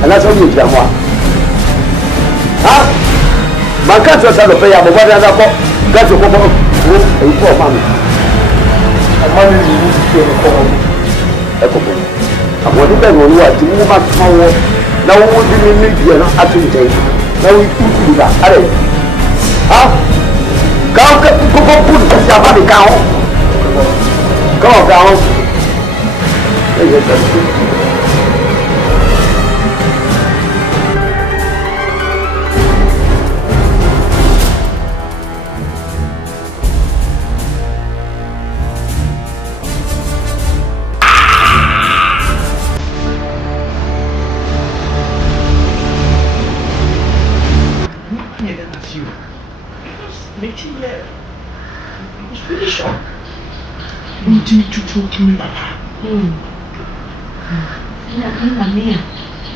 And that's how you tell me. Huh? My country has a pay up, but what other got to go a poor money. And money is to a couple. And what did I know what to move back forward? Now, what do you need here? Activity. Now we put that. Huh? Go put your money down. Go down. To talk to me, Papa.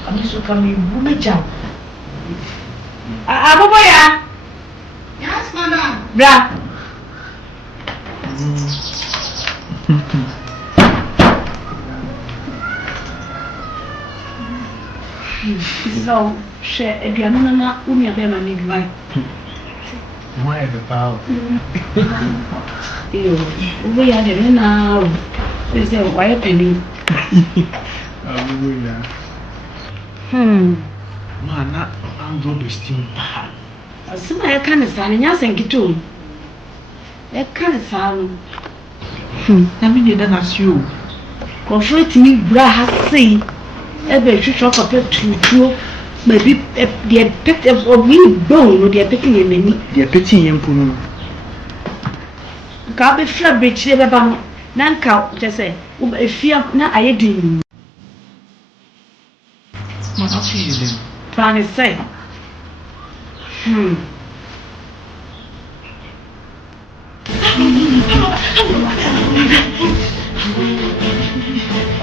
I'm just coming, woman job. Abaya. Yes, madam. Bra. So, share a piano, only a man need my. Why the power? We are the now. Is there why penny? Man, I'm rubbish. Some I can't stand in yes and get to. I can't sound. I mean, you don't ask you. Conflict me, bra has say. Every shop of pet to maybe they are picked up or we bone, they are picking a many. They are pitching him. Can't be flat bridge, never none cow, just say, if you are not I do. What else you then? Trying to say, I'm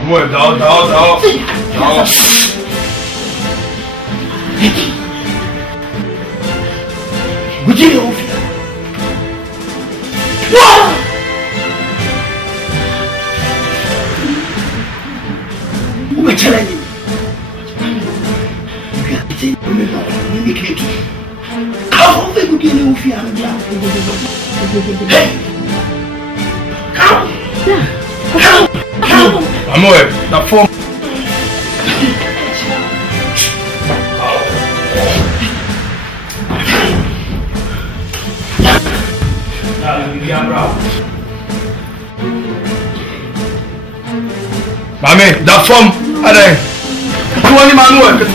going down. Would you know? Who are telling you? You are saying, you make it. How are you getting off your Hey! How? I'm away. The form. Mami, that form. Are 20 manual, 20.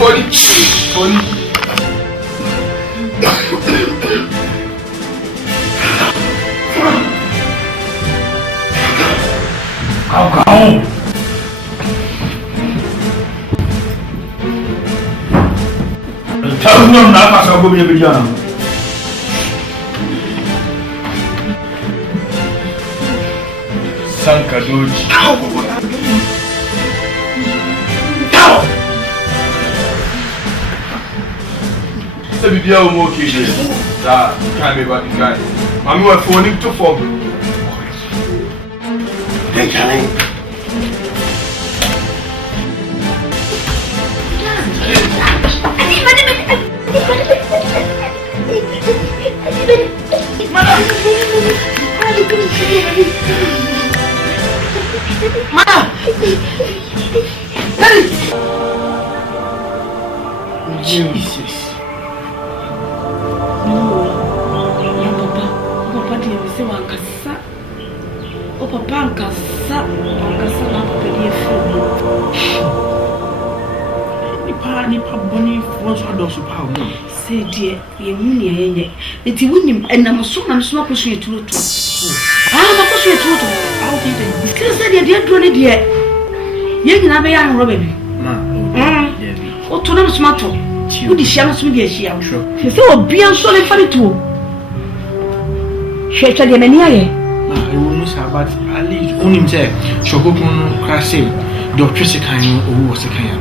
Calma. Tá não dá para saber minha vida. Sanka doji. Você bebia o mo que tá, cai vai ficar. Mas meu fone to fome. Hey, Charlie. Jesus. No, yeah, Papa didn't say one cassa. Oh, Papa, cassa, na Papa, dear fool. Nipa Bonnie was one of the power. Say, dear, you mean, it's winning, and I'm so pushing it to. I'm not pushing it to. I'll get it. Because I didn't do it yet. You can have a young Robin. Oh, to them smart. Who the shadows with your shell? You saw be on solid for it too. She said, many I almost have, but at least only himself. Shogokun Crassim, Doctor Sekano, or was a kind.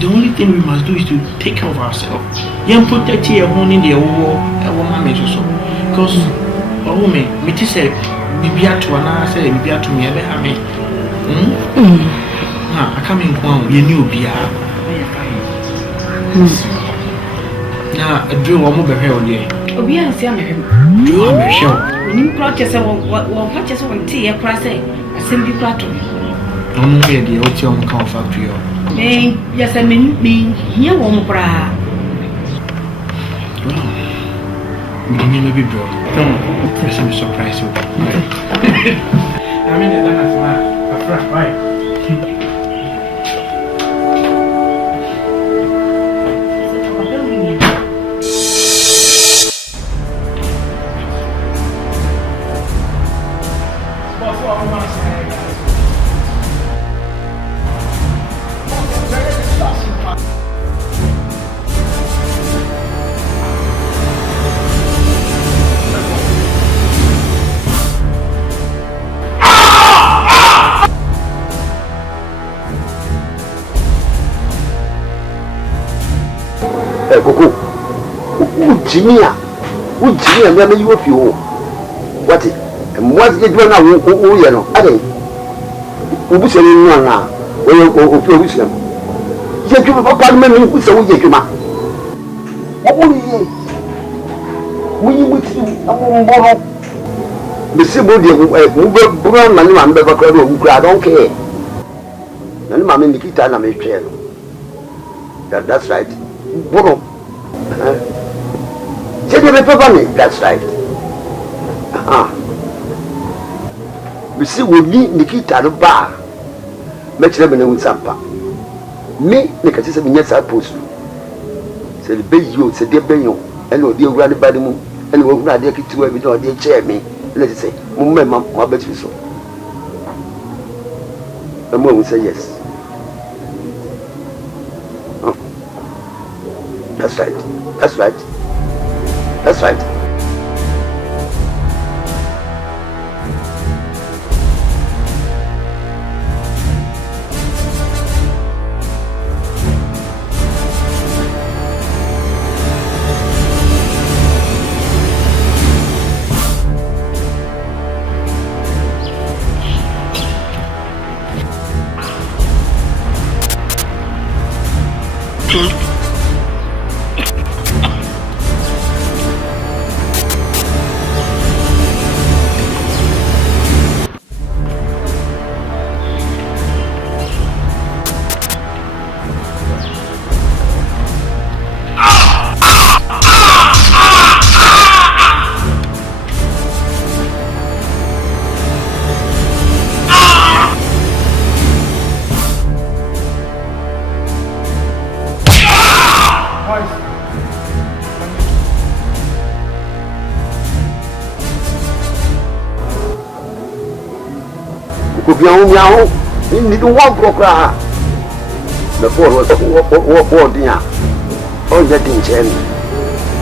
The only thing we must do is to take care of ourselves. Young protect here one in the war, a woman makes so. Because, oh, me, Mitty said, Bibia to an answer, Bibia to me, I have me. I come in one, you knew Bia. Now, a drill one more hell, dear. Obia, see, I'm him. Do I show? When you practice what patches on tea, a crossing, a simple plateau. I'm here, the old come factory. Yes, I mean, here, one bra. Well, you may be broke. There's some surprise. I mean, that's right. Coco, Jimmy, me, you of you. What it? And what did you know? You know, I think. Who was saying no now? Where you go with them? Yet you have a parliament who said, "We get you, ma." What will you? We with you, the symbol, Brown man, I'm never going to I don't care. Then, Mammy, Nikita, and I'm a chair. That's right. Bono. That's right. We see we need Nikita the bar. Make them in with Sampa. Me, Nikita, yes, I post. Say the bay you, say dear Bayo, and no dear granny by the moon, and we'll not take it to every door, dear chair me. Let's say, Mamma, my bet you so. The moon will say yes. That's right. That's right. That's right. Meow, you need one program. The poor was what dear. Oh, getting Jenny.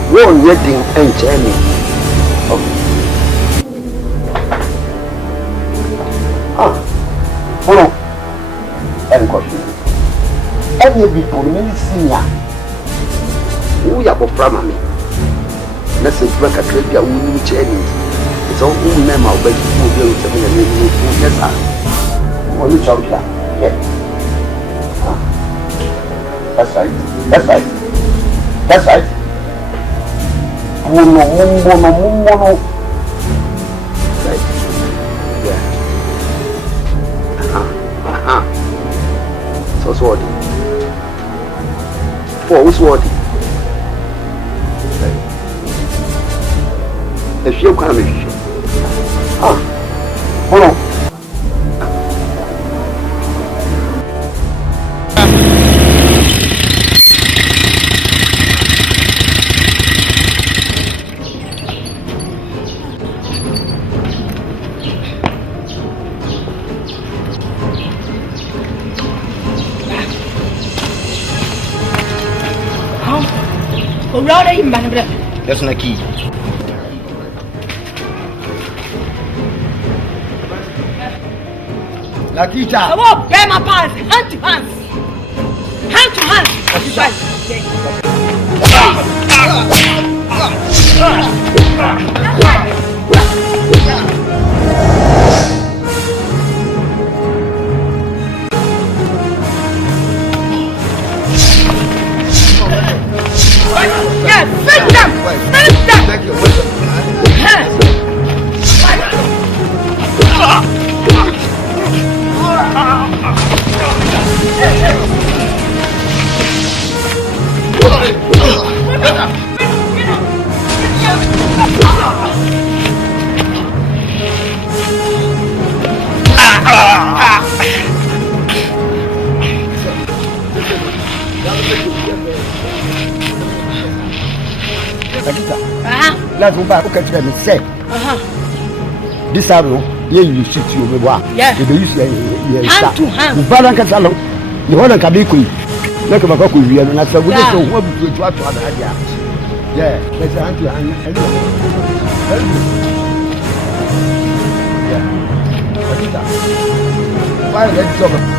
One getting and Jenny. Hold on. And question. Any people, many senior. We are for primary. Let's say, Rebecca Crabia, who knew Jenny. It's all who member of the people who yes, sir. Only child, yeah. That's right. That's right. That's right. Mono. Right. Yeah. So what? 4 what's what if you come in hold on That's not key. Nakita. Come on, bear my pants, hand to hands. Hand to hands. Yes, finish them. Finish them. Thank you. Let's go back. Okay, let me say. This arrow, you shoot you over what? Yeah. You use hand to hand. The balance is along. The whole can be quick. Look at my cock with you, and I said, we don't know what we do to other idea. Yeah, let's hand to hand. Yeah. Why let's talk?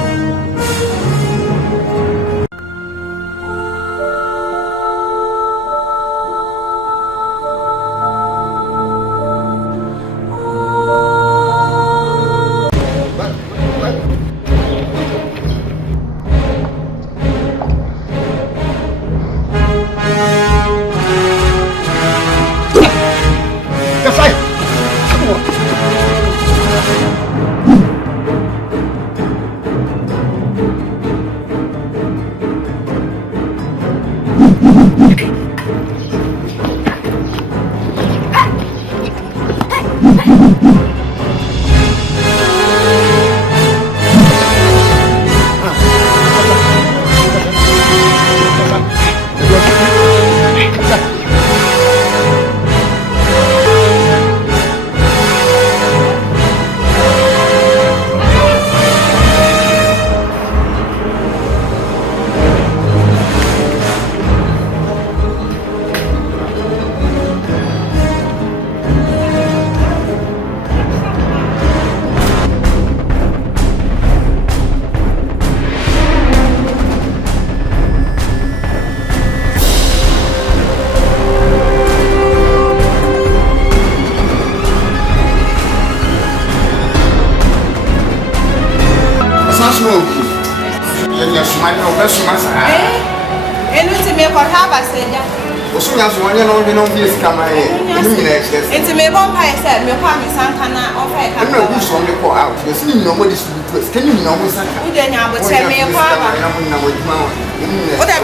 It's a me vampire said, me palm is some kind of fake. I'm not good from the call out. There's no more distributors. Can you know what's that? You didn't have to tell me a father. What I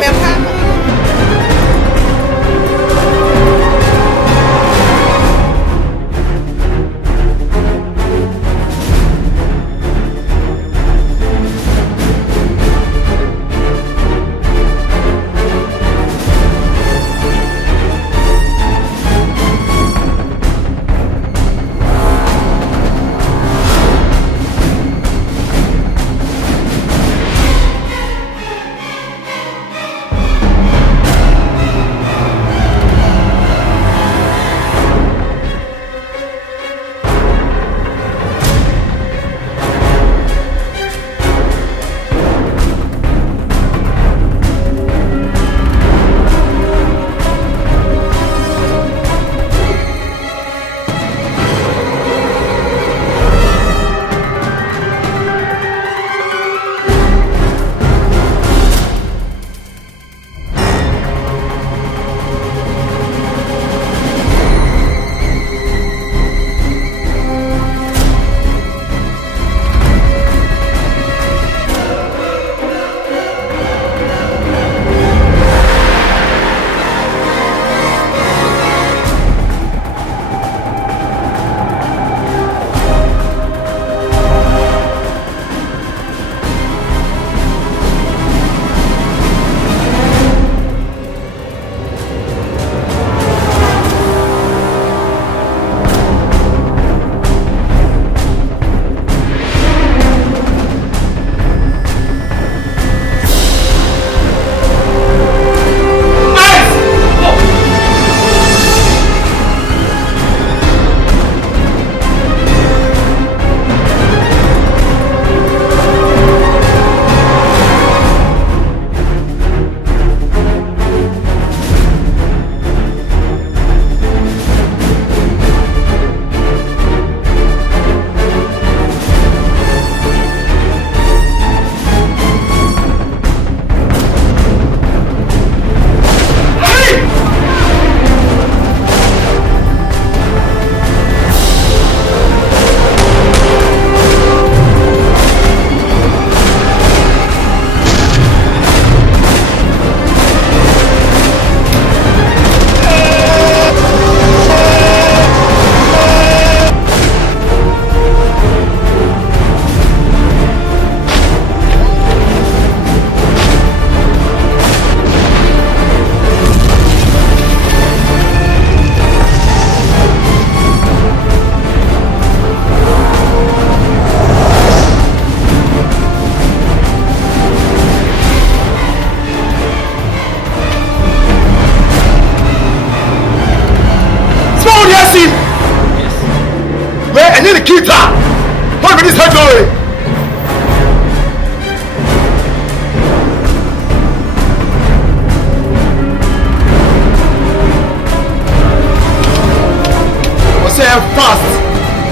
and fast.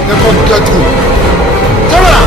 They come get me. Camera.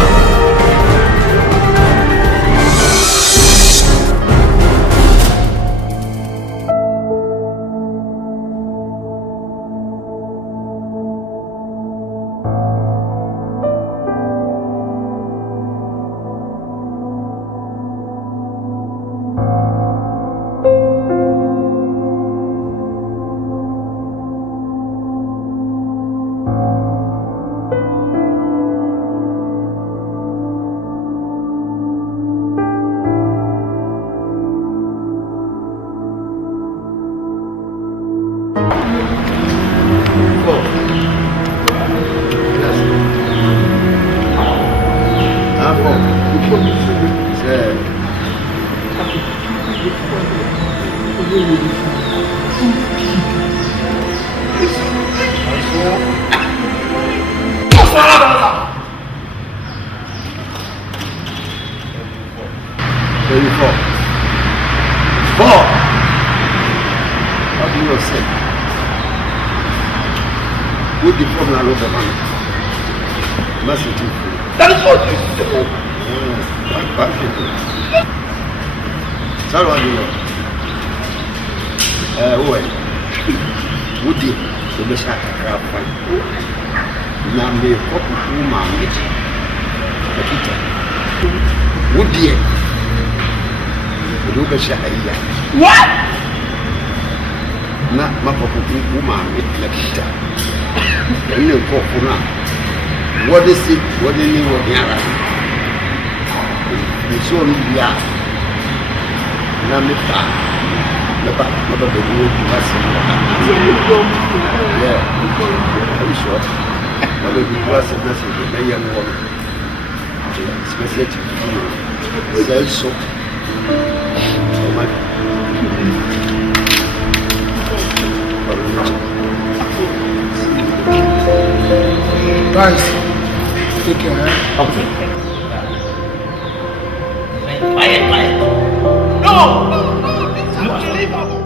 What the problem of the man? Massive. That is what you do. Sorry, what do you know? Would you be shot at crap fight? Now, me, what woman, would you? Would you be shot at what? Na mapoko kuma mekita ene koko na wode si wode ni wode ara ni so ni bia na meta na ba be wo di wasi yeah I'm sure na be di wasi na se na ya no special so my guys, take care. Okay. Quiet. No! It's unbelievable.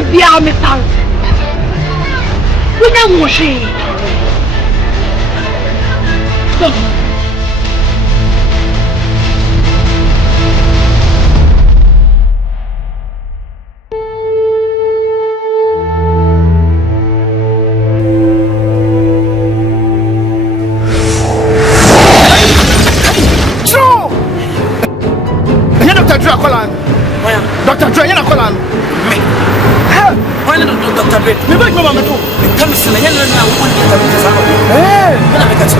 to be our method. We don't wash it. Dr. Dre, you're not calling me. Why not Dr. Dre? Me back mama too. Come see me. You're not one day to say. Hey, when I make it.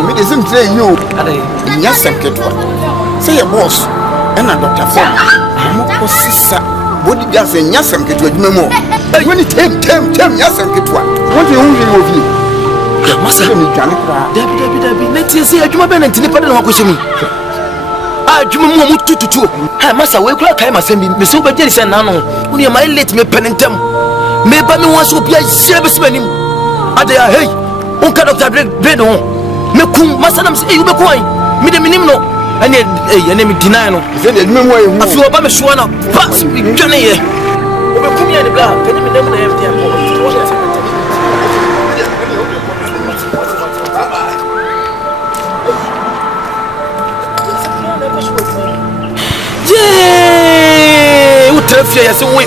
Me isn't saying you. Yes, I'm get what. Say a boss and a doctor for me. Sister, what did you say? Yes, I'm get what memo. When it came, yes, I'm get what. What do you want of you? I must have me, Debbie. Let's see a human and Tilipan and Wakushimi. I do two. I must have wake up. I must send me so bad. Yes, and Nano. When you might let me pen and tell. Maybe no one should be a serviceman. Are they hey? Unka Dr. Dre no me kum masanam say you be kwai me de minim no ane ane me deny no say de me moy hu afi oba me so na pass me dwane ye o be kum ye de bla kan me dem na ye de ko ye o trafia ya se we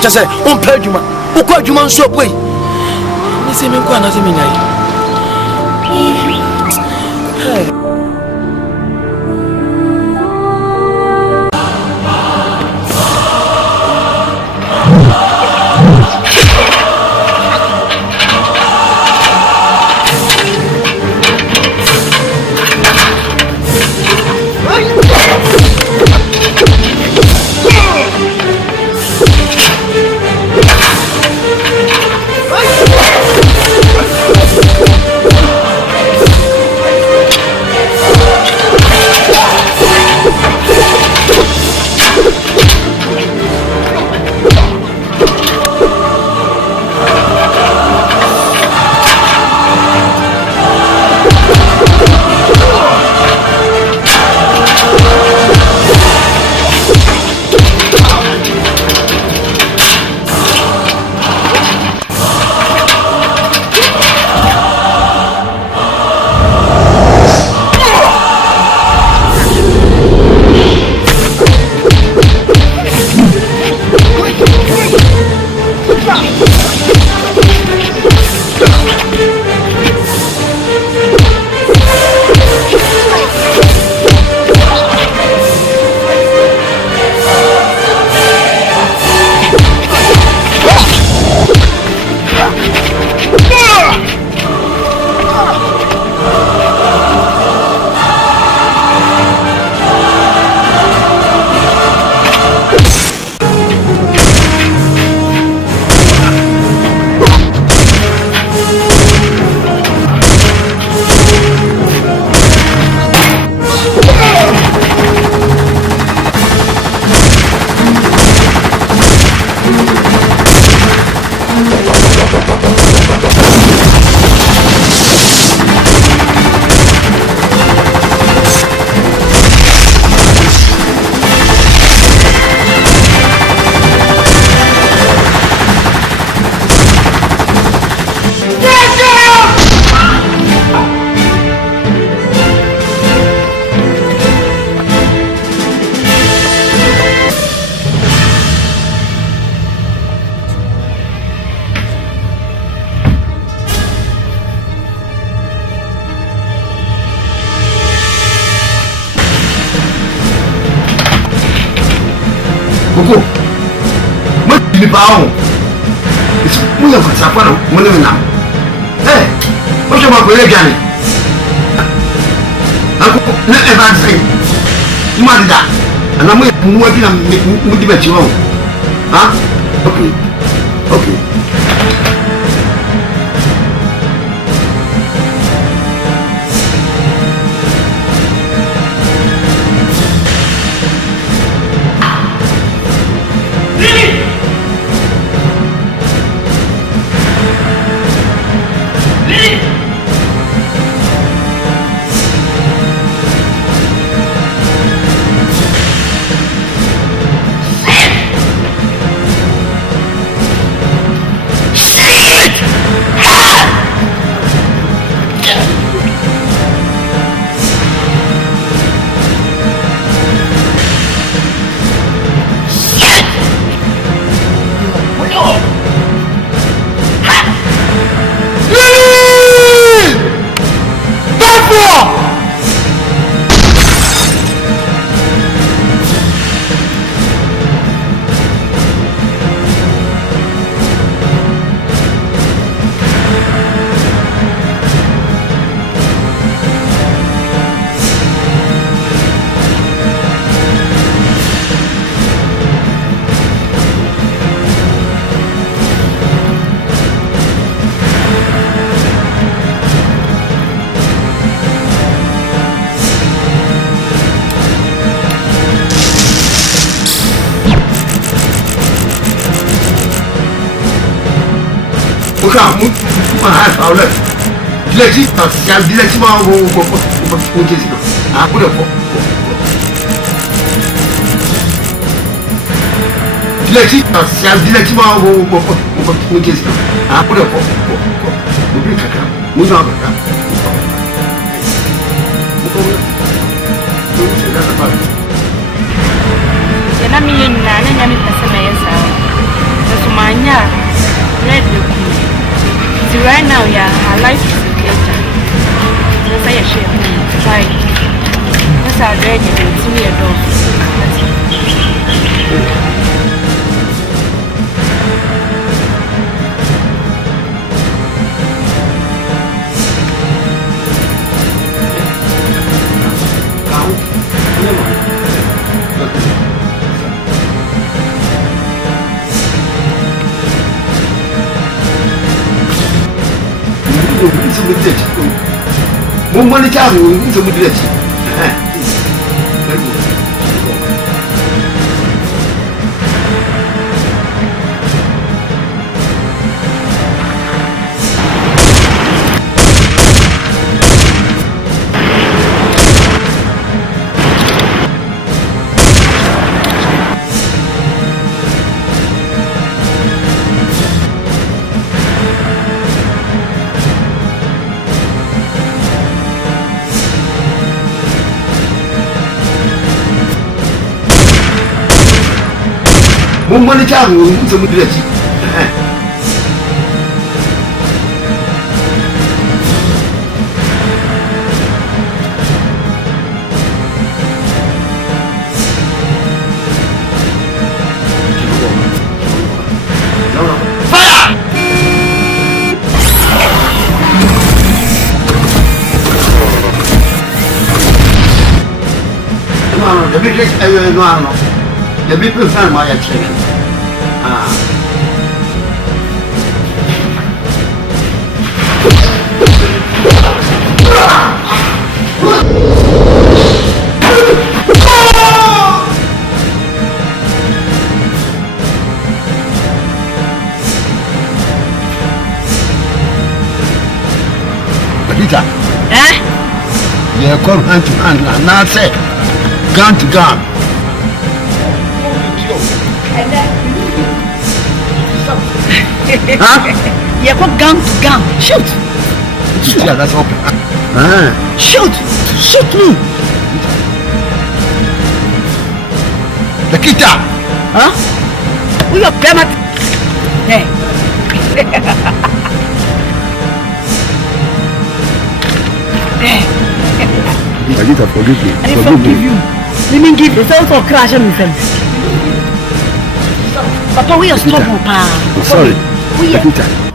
just say on pa adwuma o kwa adwuma nso boy se me kwa na se me nyai Koko, mo ni ba o. Mo yan ko sa fa no, mo le na. O se ma ko le jani. Ako, na e ba se. Mo ma da. And I'm working on motivation. Huh? Okay. Okay. Right now, yeah, her life is in danger. That's why she like. That's how ready to me a dog. Money charge is a good Money charge is a good the people found my action. Peter, you come hand to hand and now say gun to gun. Huh? You got gun to gun. Shoot. Shoot. Yeah, that's open. Shoot. Shoot me. The kita. Huh? We are grandma. Hey. Agita, forgive me. I forgive you. Let me give you. It's also a crash on me. Papa, we are stubborn, Pa. I'm sorry. We are.